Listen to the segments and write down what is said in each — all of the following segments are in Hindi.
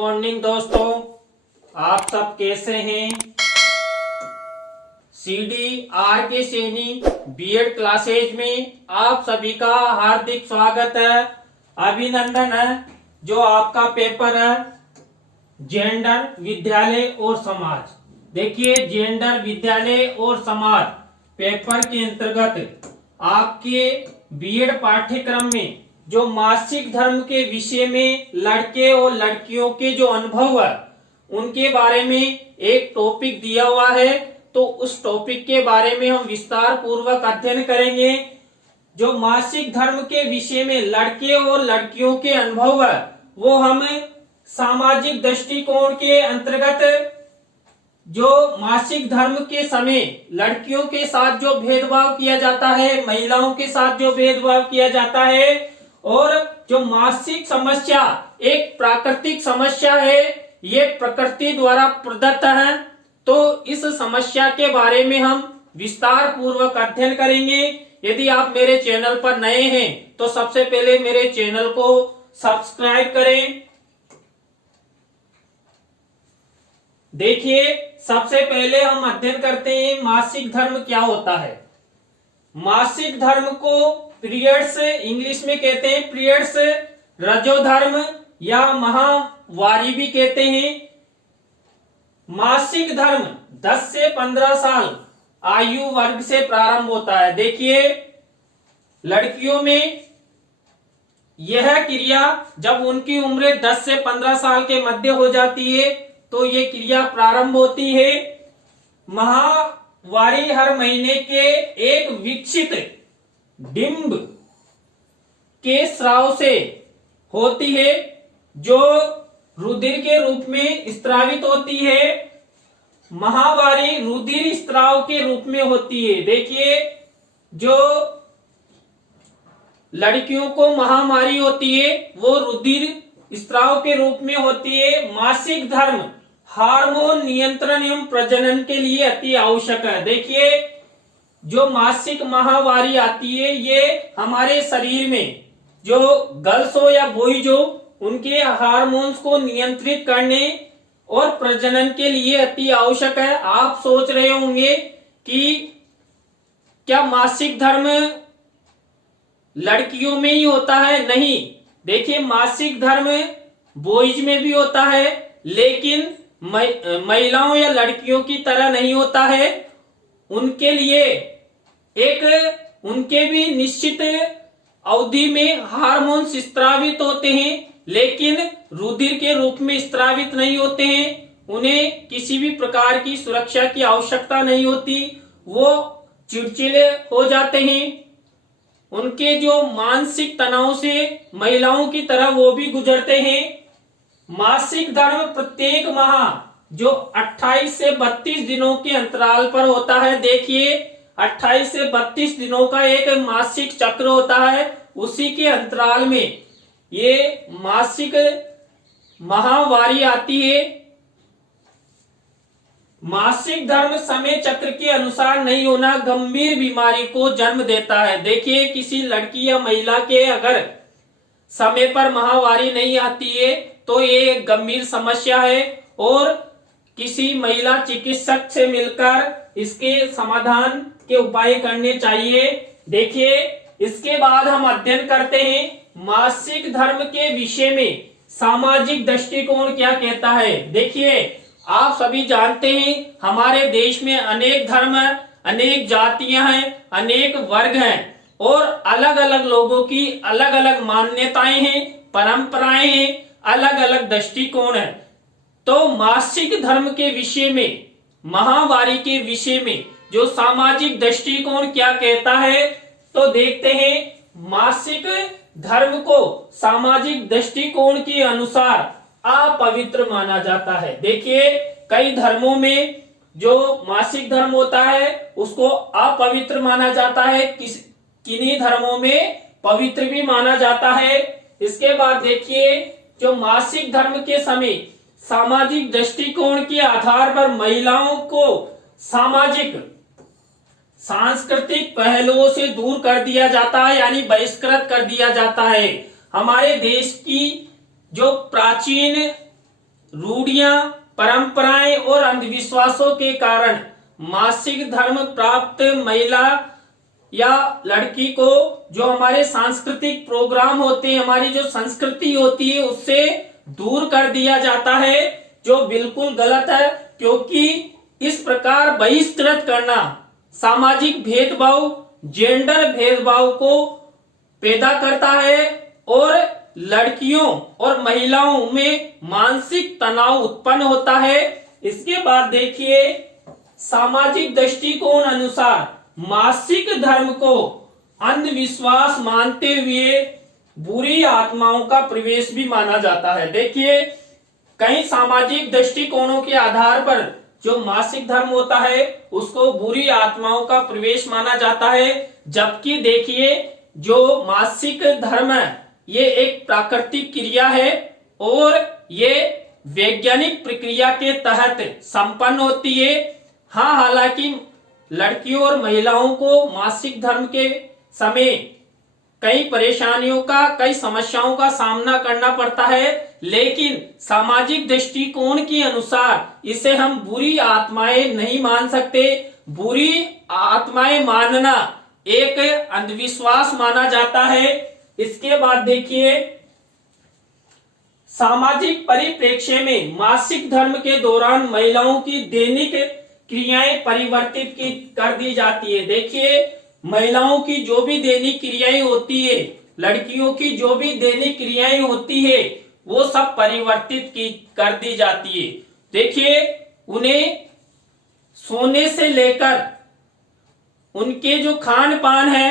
मॉर्निंग दोस्तों, आप सब कैसे हैं। CDRK सैनी बीएड क्लासेज में आप सभी का हार्दिक स्वागत है, अभिनंदन है। जो आपका पेपर है जेंडर, विद्यालय और समाज। देखिए, जेंडर, विद्यालय और समाज पेपर के अंतर्गत आपके बीएड पाठ्यक्रम में जो मासिक धर्म के विषय में लड़के और लड़कियों के जो अनुभव है उनके बारे में एक टॉपिक दिया हुआ है। तो उस टॉपिक के बारे में हम विस्तार पूर्वक अध्ययन करेंगे। जो मासिक धर्म के विषय में लड़के और लड़कियों के अनुभव है वो हम सामाजिक दृष्टिकोण के अंतर्गत जो मासिक धर्म के समय लड़कियों के साथ जो भेदभाव किया जाता है, महिलाओं के साथ जो भेदभाव किया जाता है, और जो मासिक समस्या एक प्राकृतिक समस्या है, ये प्रकृति द्वारा प्रदत्त है। तो इस समस्या के बारे में हम विस्तार पूर्वक अध्ययन करेंगे। यदि आप मेरे चैनल पर नए हैं तो सबसे पहले मेरे चैनल को सब्सक्राइब करें। देखिए, सबसे पहले हम अध्ययन करते हैं मासिक धर्म क्या होता है। मासिक धर्म को पीरियड्स इंग्लिश में कहते हैं, पीरियड्स, रजोधर्म या माहवारी भी कहते हैं। मासिक धर्म 10 से 15 साल आयु वर्ग से प्रारंभ होता है। देखिए, लड़कियों में यह क्रिया जब उनकी उम्र 10 से 15 साल के मध्य हो जाती है तो ये क्रिया प्रारंभ होती है। माहवारी हर महीने के एक विकसित डिंब के स्राव से होती है जो रुधिर के रूप में स्त्रावित होती है। माहवारी रुधिर स्त्राव के रूप में होती है। देखिए, जो लड़कियों को महामारी होती है वो रुधिर स्त्राव के रूप में होती है। मासिक धर्म हार्मोन नियंत्रण एवं प्रजनन के लिए अति आवश्यक है। देखिए, जो मासिक माहवारी आती है ये हमारे शरीर में जो गर्ल्स हो या बॉयज हो उनके हार्मोन्स को नियंत्रित करने और प्रजनन के लिए अति आवश्यक है। आप सोच रहे होंगे कि क्या मासिक धर्म लड़कियों में ही होता है? नहीं। देखिए, मासिक धर्म बॉयज में भी होता है लेकिन महिलाओं या लड़कियों की तरह नहीं होता है। उनके लिए उनके भी निश्चित अवधि में हार्मोन्स स्त्रावित होते हैं लेकिन रुधिर के रूप में स्त्रावित नहीं होते हैं। उन्हें किसी भी प्रकार की सुरक्षा की आवश्यकता नहीं होती, वो चिड़चिड़े हो जाते हैं। उनके जो मानसिक तनाव से महिलाओं की तरह वो भी गुजरते हैं। मासिक धर्म प्रत्येक माह जो 28 से 32 दिनों के अंतराल पर होता है। देखिए, 28 से 32 दिनों का एक मासिक चक्र होता है, उसी के अंतराल में ये मासिक माहवारी आती है। मासिक धर्म समय चक्र के अनुसार नहीं होना गंभीर बीमारी को जन्म देता है। देखिए, किसी लड़की या महिला के अगर समय पर माहवारी नहीं आती है तो ये एक गंभीर समस्या है और किसी महिला चिकित्सक से मिलकर इसके समाधान के उपाय करने चाहिए। देखिए, इसके बाद हम अध्ययन करते हैं मासिक धर्म के विषय में सामाजिक दृष्टिकोण क्या कहता है। देखिए, आप सभी जानते हैं हमारे देश में अनेक धर्म है, अनेक जातियां हैं, अनेक वर्ग हैं और अलग अलग लोगों की अलग अलग मान्यताएं हैं, परंपराएं हैं, अलग अलग दृष्टिकोण है। तो मासिक धर्म के विषय में, माहवारी के विषय में जो सामाजिक दृष्टिकोण क्या कहता है तो देखते हैं। मासिक धर्म को सामाजिक दृष्टिकोण के अनुसार अपवित्र माना जाता है। देखिए, कई धर्मों में जो मासिक धर्म होता है उसको अपवित्र माना जाता है, किन्हीं धर्मों में पवित्र भी माना जाता है। इसके बाद देखिए, जो मासिक धर्म के समय सामाजिक दृष्टिकोण के आधार पर महिलाओं को सामाजिक सांस्कृतिक पहलुओं से दूर कर दिया जाता है, यानी बहिष्कृत कर दिया जाता है। हमारे देश की जो प्राचीन रूढ़ियां, परंपराएं और अंधविश्वासों के कारण मासिक धर्म प्राप्त महिला या लड़की को जो हमारे सांस्कृतिक प्रोग्राम होते हैं, हमारी जो संस्कृति होती है, उससे दूर कर दिया जाता है, जो बिल्कुल गलत है। क्योंकि इस प्रकार बहिष्कृत करना सामाजिक भेदभाव, जेंडर भेदभाव को पैदा करता है और लड़कियों और महिलाओं में मानसिक तनाव उत्पन्न होता है। इसके बाद देखिए, सामाजिक दृष्टिकोण अनुसार मासिक धर्म को अंधविश्वास मानते हुए बुरी आत्माओं का प्रवेश भी माना जाता है। देखिए, कई सामाजिक दृष्टिकोणों के आधार पर जो मासिक धर्म होता है उसको बुरी आत्माओं का प्रवेश माना जाता है, जबकि देखिए जो मासिक धर्म है ये एक प्राकृतिक क्रिया है और ये वैज्ञानिक प्रक्रिया के तहत संपन्न होती है। हाँ, हालांकि लड़कियों और महिलाओं को मासिक धर्म के समय कई परेशानियों का, कई समस्याओं का सामना करना पड़ता है, लेकिन सामाजिक दृष्टिकोण के अनुसार इसे हम बुरी आत्माएं नहीं मान सकते। बुरी आत्माएं मानना एक अंधविश्वास माना जाता है। इसके बाद देखिए, सामाजिक परिप्रेक्ष्य में मासिक धर्म के दौरान महिलाओं की दैनिक क्रियाएं परिवर्तित कर दी जाती है। देखिए, महिलाओं की जो भी दैनिक क्रियाएं होती है, लड़कियों की जो भी दैनिक क्रियाएं होती है, वो सब परिवर्तित कर दी जाती है। देखिए, उन्हें सोने से लेकर उनके जो खान पान है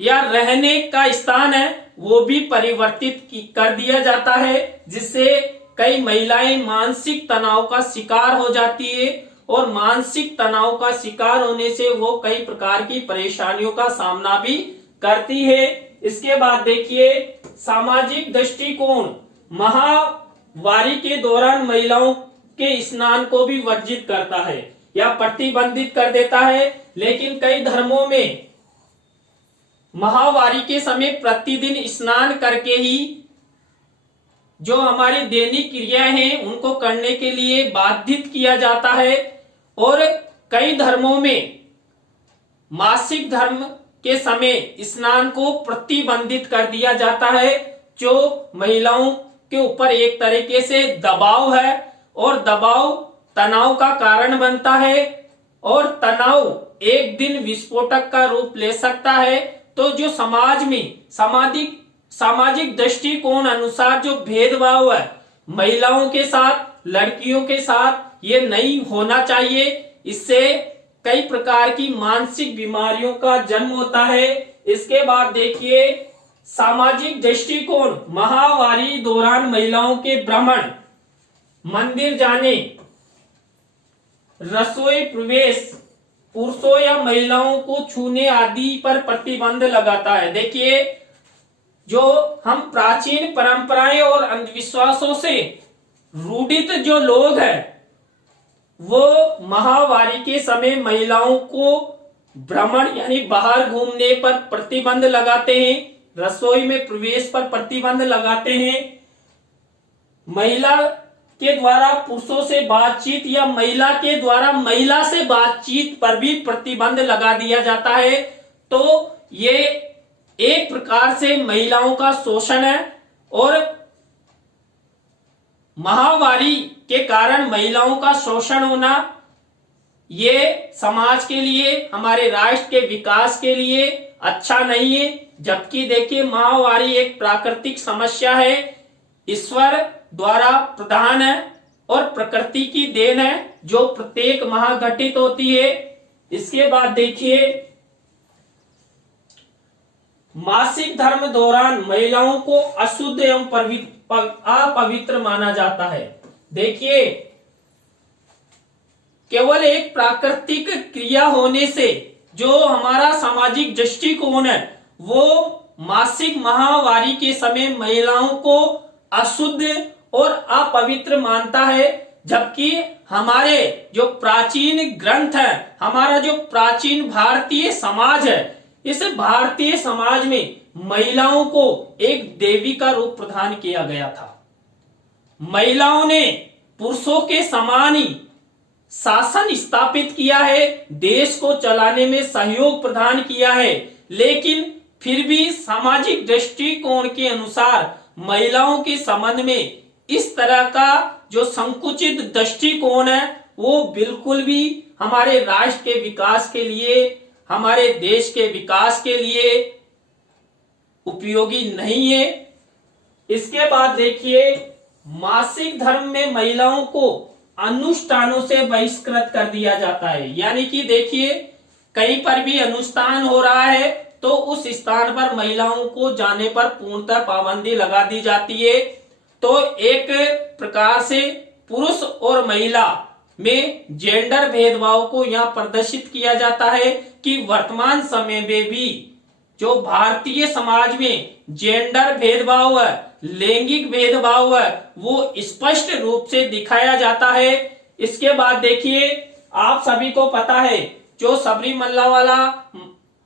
या रहने का स्थान है वो भी परिवर्तित कर दिया जाता है, जिससे कई महिलाएं मानसिक तनाव का शिकार हो जाती है और मानसिक तनाव का शिकार होने से वो कई प्रकार की परेशानियों का सामना भी करती है। इसके बाद देखिए, सामाजिक दृष्टिकोण माहवारी के दौरान महिलाओं के स्नान को भी वर्जित करता है या प्रतिबंधित कर देता है, लेकिन कई धर्मों में माहवारी के समय प्रतिदिन स्नान करके ही जो हमारी दैनिक क्रियाएं हैं उनको करने के लिए बाधित किया जाता है। और कई धर्मों में मासिक धर्म के समय स्नान को प्रतिबंधित कर दिया जाता है, जो महिलाओं के ऊपर एक तरीके से दबाव है और दबाव तनाव का कारण बनता है और तनाव एक दिन विस्फोटक का रूप ले सकता है। तो जो समाज में सामाजिक दृष्टिकोण अनुसार जो भेदभाव है महिलाओं के साथ, लड़कियों के साथ, ये नहीं होना चाहिए। इससे कई प्रकार की मानसिक बीमारियों का जन्म होता है। इसके बाद देखिए, सामाजिक दृष्टिकोण माहवारी दौरान महिलाओं के भ्रमण, मंदिर जाने, रसोई प्रवेश, पुरुषों या महिलाओं को छूने आदि पर प्रतिबंध लगाता है। देखिए, जो हम प्राचीन परंपराएं और अंधविश्वासों से रूढ़ित जो लोग हैं वो माहवारी के समय महिलाओं को भ्रमण यानी बाहर घूमने पर प्रतिबंध लगाते हैं, रसोई में प्रवेश पर प्रतिबंध लगाते हैं, महिला के द्वारा पुरुषों से बातचीत या महिला के द्वारा महिला से बातचीत पर भी प्रतिबंध लगा दिया जाता है। तो ये एक प्रकार से महिलाओं का शोषण है और माहवारी के कारण महिलाओं का शोषण होना ये समाज के लिए, हमारे राष्ट्र के विकास के लिए अच्छा नहीं है। जबकि देखिए, माहवारी एक प्राकृतिक समस्या है, ईश्वर द्वारा प्रदान है और प्रकृति की देन है जो प्रत्येक माह घटित होती है। इसके बाद देखिए, मासिक धर्म दौरान महिलाओं को अशुद्ध एवं अपवित्र माना जाता है। देखिए, केवल एक प्राकृतिक क्रिया होने से जो हमारा सामाजिक दृष्टिकोण है वो मासिक माहवारी के समय महिलाओं को अशुद्ध और अपवित्र मानता है, जबकि हमारे जो प्राचीन ग्रंथ है, हमारा जो प्राचीन भारतीय समाज है, इस भारतीय समाज में महिलाओं को एक देवी का रूप प्रदान किया गया था। महिलाओं ने पुरुषों के समान ही शासन स्थापित किया है, देश को चलाने में सहयोग प्रदान किया है, लेकिन फिर भी सामाजिक दृष्टिकोण के अनुसार महिलाओं के संबंध में इस तरह का जो संकुचित दृष्टिकोण है वो बिल्कुल भी हमारे राष्ट्र के विकास के लिए, हमारे देश के विकास के लिए उपयोगी नहीं है। इसके बाद देखिए, मासिक धर्म में महिलाओं को अनुष्ठानों से बहिष्कृत कर दिया जाता है। यानी कि देखिए, कहीं पर भी अनुष्ठान हो रहा है तो उस स्थान पर महिलाओं को जाने पर पूर्णतः पाबंदी लगा दी जाती है। तो एक प्रकार से पुरुष और महिला में जेंडर भेदभाव को यहाँ प्रदर्शित किया जाता है कि वर्तमान समय में भी जो भारतीय समाज में जेंडर भेदभाव है, लैंगिक भेदभाव है, वो स्पष्ट रूप से दिखाया जाता है। इसके बाद देखिए, आप सभी को पता है जो सबरीमल्ला वाला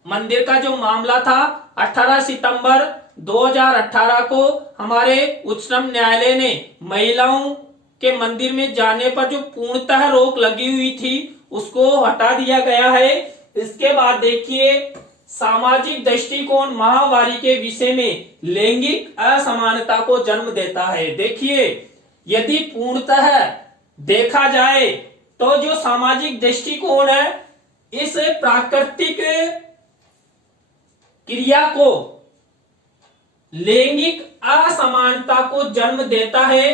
मंदिर का जो मामला था, 18 सितंबर 2018 को हमारे उच्चतम न्यायालय ने महिलाओं के मंदिर में जाने पर जो पूर्णतः रोक लगी हुई थी उसको हटा दिया गया है। इसके बाद देखिए, सामाजिक दृष्टिकोण माहवारी के विषय में लैंगिक असमानता को जन्म देता है। देखिए, यदि पूर्णतः देखा जाए तो जो सामाजिक दृष्टिकोण है इस प्राकृतिक क्रिया को लैंगिक असमानता को जन्म देता है।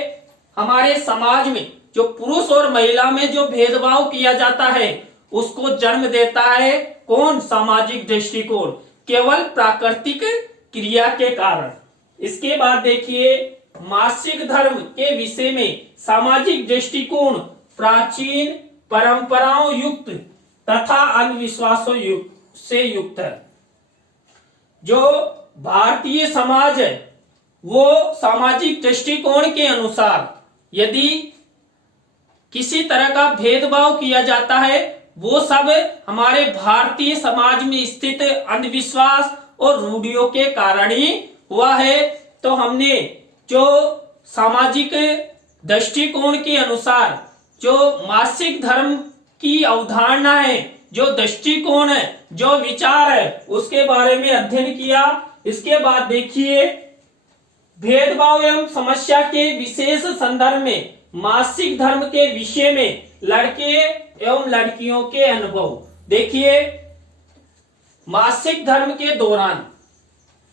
हमारे समाज में जो पुरुष और महिला में जो भेदभाव किया जाता है उसको जन्म देता है कौन? सामाजिक दृष्टिकोण, केवल प्राकृतिक क्रिया के कारण। इसके बाद देखिए, मासिक धर्म के विषय में सामाजिक दृष्टिकोण प्राचीन परंपराओं युक्त तथा अंधविश्वासों से युक्त है। जो भारतीय समाज है वो सामाजिक दृष्टिकोण के अनुसार यदि किसी तरह का भेदभाव किया जाता है वो सब हमारे भारतीय समाज में स्थित अंधविश्वास और रूढ़ियों के कारण ही हुआ है। तो हमने जो सामाजिक दृष्टिकोण के अनुसार जो मासिक धर्म की अवधारणा है, जो दृष्टिकोण है, जो विचार है, उसके बारे में अध्ययन किया। इसके बाद देखिए, भेदभाव एवं समस्या के विशेष संदर्भ में मासिक धर्म के विषय में लड़के एवं लड़कियों के अनुभव। देखिए, मासिक धर्म के दौरान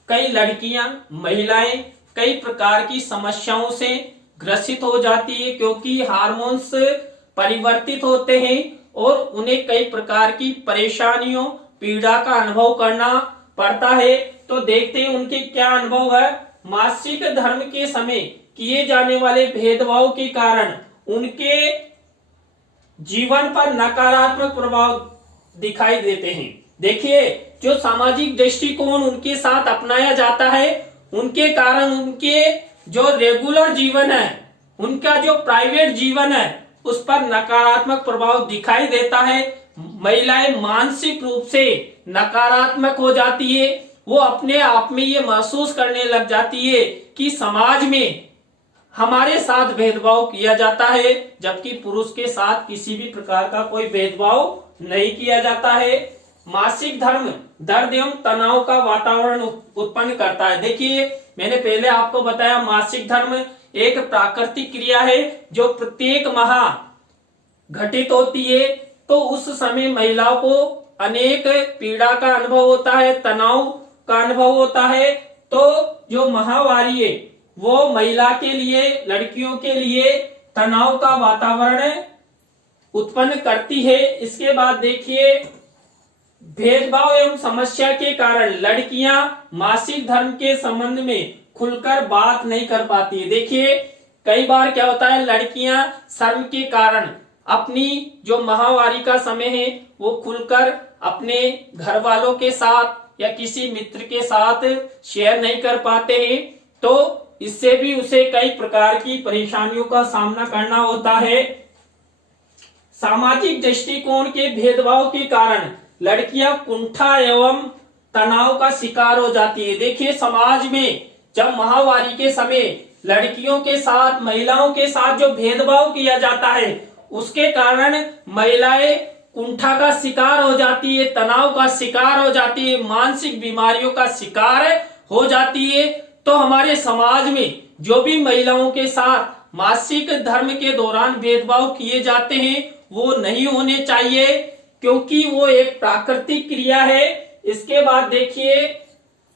कई लड़कियां, महिलाएं कई प्रकार की समस्याओं से ग्रसित हो जाती है क्योंकि हार्मोन्स परिवर्तित होते हैं और उन्हें कई प्रकार की परेशानियों, पीड़ा का अनुभव करना पड़ता है। तो देखते हैं उनके क्या अनुभव है। मासिक धर्म के समय किए जाने वाले भेदभाव के कारण उनके जीवन पर नकारात्मक प्रभाव दिखाई देते हैं। देखिए, जो सामाजिक दृष्टिकोण उनके साथ अपनाया जाता है उनके कारण उनके जो रेगुलर जीवन है, उनका जो प्राइवेट जीवन है उस पर नकारात्मक प्रभाव दिखाई देता है। महिलाएं मानसिक रूप से नकारात्मक हो जाती है, वो अपने आप में ये महसूस करने लग जाती है कि समाज में हमारे साथ भेदभाव किया जाता है, जबकि पुरुष के साथ किसी भी प्रकार का कोई भेदभाव नहीं किया जाता है। मासिक धर्म दर्द एवं तनाव का वातावरण उत्पन्न करता है। देखिए, मैंने पहले आपको बताया मासिक धर्म एक प्राकृतिक क्रिया है जो प्रत्येक माह घटित होती है। तो उस समय महिलाओं को अनेक पीड़ा का अनुभव होता है, तनाव का अनुभव होता है। तो जो माहवारी है वो महिला के लिए, लड़कियों के लिए तनाव का वातावरण उत्पन्न करती है। इसके बाद देखिए, भेदभाव एवं समस्या के कारण लड़कियां मासिक धर्म के संबंध में खुलकर बात नहीं कर पाती है। देखिए, कई बार क्या होता है, लड़कियां शर्म के कारण अपनी जो माहवारी का समय है वो खुलकर अपने घर वालों के साथ या किसी मित्र के साथ शेयर नहीं कर पाते हैं। तो इससे भी उसे कई प्रकार की परेशानियों का सामना करना होता है। सामाजिक दृष्टिकोण के भेदभाव के कारण लड़कियां कुंठा एवं तनाव का शिकार हो जाती है। देखिए, समाज में जब माहवारी के समय लड़कियों के साथ, महिलाओं के साथ जो भेदभाव किया जाता है, उसके कारण महिलाएं कुंठा का शिकार हो जाती है, तनाव का शिकार हो जाती है, मानसिक बीमारियों का शिकार हो जाती है। तो हमारे समाज में जो भी महिलाओं के साथ मासिक धर्म के दौरान भेदभाव किए जाते हैं वो नहीं होने चाहिए, क्योंकि वो एक प्राकृतिक क्रिया है। इसके बाद देखिए,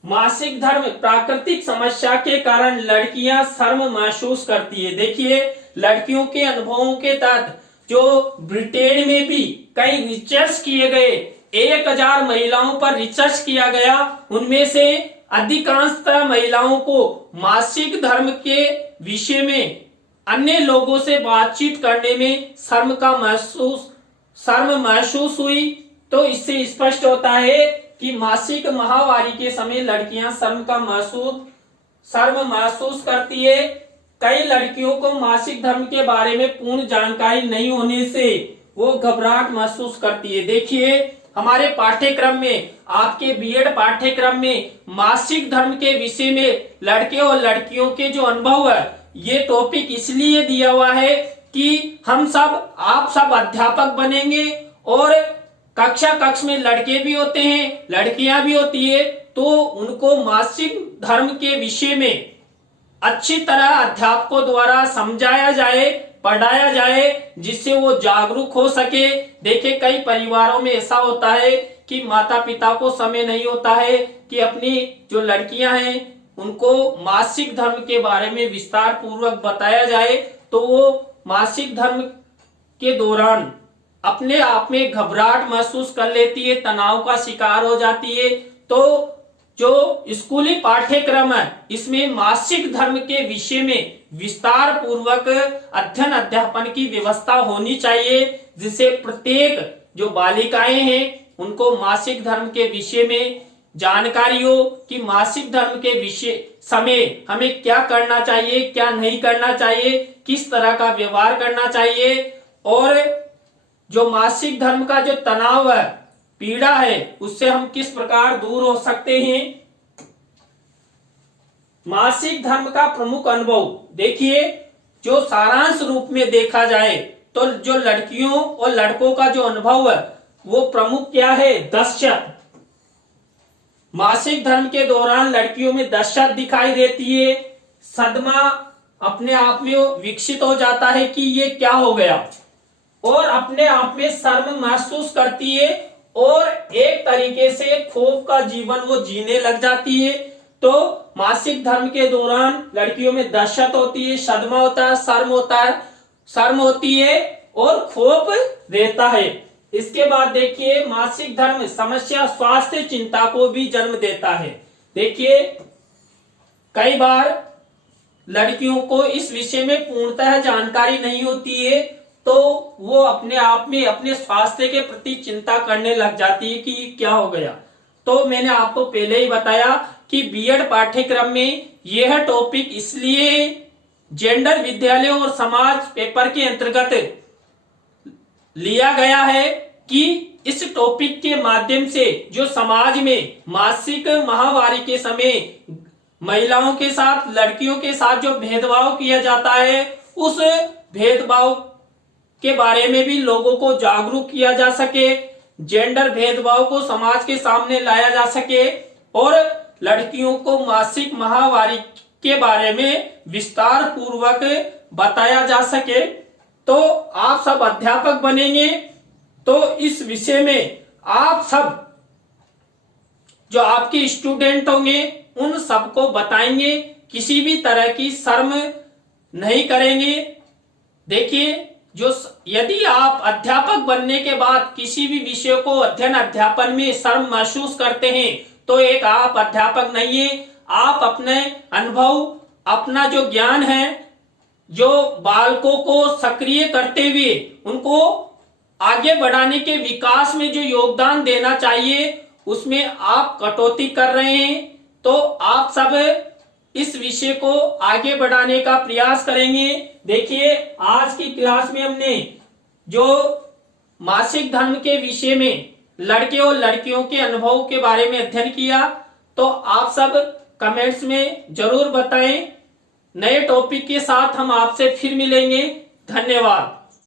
मासिक धर्म प्राकृतिक समस्या के कारण लड़कियां शर्म महसूस करती है। देखिए, लड़कियों के अनुभवों के तहत जो ब्रिटेन में भी कई रिसर्च किए गए, 1000 महिलाओं पर रिसर्च किया गया, उनमें से अधिकांशतः महिलाओं को मासिक धर्म के विषय में अन्य लोगों से बातचीत करने में शर्म महसूस हुई। तो इससे स्पष्ट होता है कि मासिक माहवारी के समय लड़कियां शर्म महसूस करती है। कई लड़कियों को मासिक धर्म के बारे में पूर्ण जानकारी नहीं होने से वो घबराहट महसूस करती है। देखिए, हमारे पाठ्यक्रम में, आपके बीएड पाठ्यक्रम में मासिक धर्म के विषय में लड़के और लड़कियों के जो अनुभव है, ये टॉपिक इसलिए दिया हुआ है कि आप सब अध्यापक बनेंगे और कक्ष में लड़के भी होते हैं, लड़कियां भी होती है, तो उनको मासिक धर्म के विषय में अच्छी तरह अध्यापकों द्वारा समझाया जाए, पढ़ाया जाए, जिससे वो जागरूक हो सके। देखिए, कई परिवारों में ऐसा होता है कि माता पिता को समय नहीं होता है कि अपनी जो लड़कियां हैं उनको मासिक धर्म के बारे में विस्तार पूर्वक बताया जाए, तो वो मासिक धर्म के दौरान अपने आप में घबराहट महसूस कर लेती है, तनाव का शिकार हो जाती है। तो जो स्कूली पाठ्यक्रम है, इसमें मासिक धर्म के विषय में विस्तार पूर्वक अध्ययन अध्यापन की व्यवस्था होनी चाहिए, जिससे प्रत्येक जो बालिकाएं हैं उनको मासिक धर्म के विषय में जानकारी हो कि मासिक धर्म के विषय समय हमें क्या करना चाहिए, क्या नहीं करना चाहिए, किस तरह का व्यवहार करना चाहिए, और जो मासिक धर्म का जो तनाव है, पीड़ा है, उससे हम किस प्रकार दूर हो सकते हैं। मासिक धर्म का प्रमुख अनुभव, देखिए, जो सारांश रूप में देखा जाए तो जो लड़कियों और लड़कों का जो अनुभव है वो प्रमुख क्या है, दहशत। मासिक धर्म के दौरान लड़कियों में दहशत दिखाई देती है, सदमा अपने आप में विकसित हो जाता है कि ये क्या हो गया, और अपने आप में शर्म महसूस करती है और एक तरीके से खौफ का जीवन वो जीने लग जाती है। तो मासिक धर्म के दौरान लड़कियों में दहशत होती है, सदमा होता है, शर्म होती है और खौफ रहता है। इसके बाद देखिए, मासिक धर्म समस्या स्वास्थ्य चिंता को भी जन्म देता है। देखिए, कई बार लड़कियों को इस विषय में पूर्णतः जानकारी नहीं होती है, तो वो अपने आप में अपने स्वास्थ्य के प्रति चिंता करने लग जाती है कि क्या हो गया। तो मैंने आपको पहले ही बताया कि बीएड पाठ्यक्रम में यह टॉपिक इसलिए जेंडर विद्यालय और समाज पेपर के अंतर्गत लिया गया है कि इस टॉपिक के माध्यम से जो समाज में मासिक माहवारी के समय महिलाओं के साथ, लड़कियों के साथ जो भेदभाव किया जाता है, उस भेदभाव के बारे में भी लोगों को जागरूक किया जा सके, जेंडर भेदभाव को समाज के सामने लाया जा सके और लड़कियों को मासिक माहवारी के बारे में विस्तार पूर्वक बताया जा सके। तो आप सब अध्यापक बनेंगे तो इस विषय में आप सब जो आपके स्टूडेंट होंगे उन सबको बताएंगे, किसी भी तरह की शर्म नहीं करेंगे। देखिए, जो यदि आप अध्यापक बनने के बाद किसी भी विषय को अध्ययन अध्यापन में शर्म महसूस करते हैं तो एक आप अध्यापक नहीं है। आप अपने अनुभव, अपना जो ज्ञान है, जो बालकों को सक्रिय करते हुए उनको आगे बढ़ाने के विकास में जो योगदान देना चाहिए, उसमें आप कटौती कर रहे हैं। तो आप सब इस विषय को आगे बढ़ाने का प्रयास करेंगे। देखिए, आज की क्लास में हमने जो मासिक धर्म के विषय में लड़के और लड़कियों के अनुभव के बारे में अध्ययन किया, तो आप सब कमेंट्स में जरूर बताएं नए टॉपिक के साथ हम आपसे फिर मिलेंगे। धन्यवाद।